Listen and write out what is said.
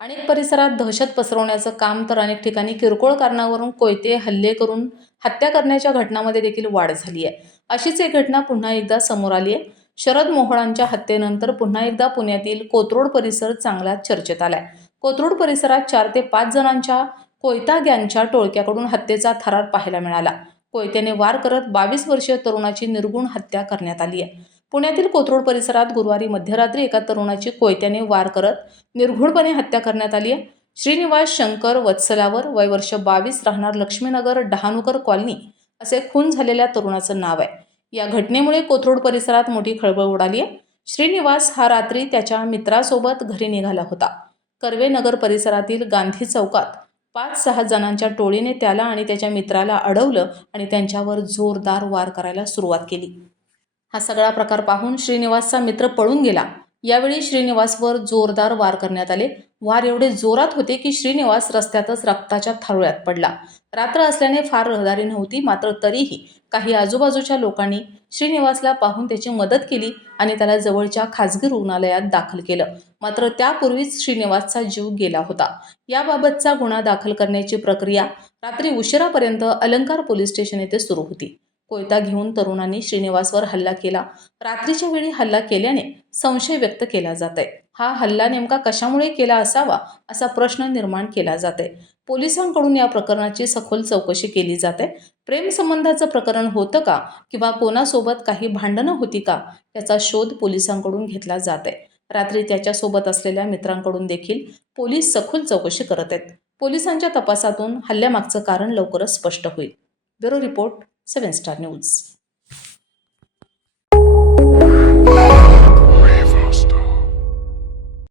अनेक परिसरात दहशत पसरवण्याचं काम तर अनेक ठिकाणी किरकोळ कारणावरून कोयते हल्ले करून हत्या करण्याच्या घटनामध्ये देखील वाढ झाली आहे. अशीच एक घटना पुन्हा एकदा समोर आली आहे. शरद मोहळांच्या हत्येनंतर पुन्हा एकदा पुण्यातील कोथरूड परिसर चांगला चर्चेत आलाय. कोथरूड परिसरात चार ते पाच जणांच्या कोयता गँगच्या टोळक्याकडून हत्येचा थरार पाहायला मिळाला. कोयत्याने वार करत बावीस वर्षीय तरुणाची निर्गुण हत्या करण्यात आली आहे. पुण्यातील कोथरूड परिसरात गुरुवारी मध्यरात्री एका तरुणाची कोयत्याने वार करत निर्घुणपणे हत्या करण्यात आली आहे. श्रीनिवास शंकर वत्सलावर वय वर्ष बावीस राहणार लक्ष्मीनगर डहाणूकर कॉलनी असे खून झालेल्या तरुणाचं नाव आहे. या घटनेमुळे कोथरूड परिसरात मोठी खळबळ उडाली आहे. श्रीनिवास हा रात्री त्याच्या मित्रासोबत घरी निघाला होता. कर्वे नगर परिसरातील गांधी चौकात पाच सहा जणांच्या टोळीने त्याला आणि त्याच्या मित्राला अडवलं आणि त्यांच्यावर जोरदार वार करायला सुरुवात केली. हा सगळा प्रकार पाहून श्रीनिवासचा मित्र पळून गेला. यावेळी श्रीनिवासवर जोरदार वार करण्यात आले. वार एवढे जोरात होते की श्रीनिवास रस्त्यातच रक्ताच्या थारोळ्यात पडला. रात्र असल्याने फार रहदारी नव्हती मात्र तरीही काही आजूबाजूच्या लोकांनी श्रीनिवासला पाहून त्याची मदत केली आणि त्याला जवळच्या खाजगी रुग्णालयात दाखल केलं. मात्र त्यापूर्वीच श्रीनिवासचा जीव गेला होता. याबाबतचा गुन्हा दाखल करण्याची प्रक्रिया रात्री उशिरापर्यंत अलंकार पोलीस स्टेशन येथे सुरू होती. कोयता घेऊन तरुणांनी श्रीनिवासवर हल्ला केला. रात्रीच्या वेळी हल्ला केल्याने संशय व्यक्त केला जात आहे हा हल्ला नेमका कशामुळे केला असावा असा प्रश्न निर्माण केला जात आहे पोलिसांकडून या प्रकरणाची सखोल चौकशी केली जाते. प्रेमसंबंधाचं प्रकरण होतं का? किंवा कोणासोबत काही भांडणं होती का? याचा शोध पोलिसांकडून घेतला जात आहे रात्री त्याच्यासोबत असलेल्या मित्रांकडून देखील पोलीस सखोल चौकशी करत आहेत. पोलिसांच्या तपासातून हल्ल्यामागचं कारण लवकरच स्पष्ट होईल. Bureau report. Seven star news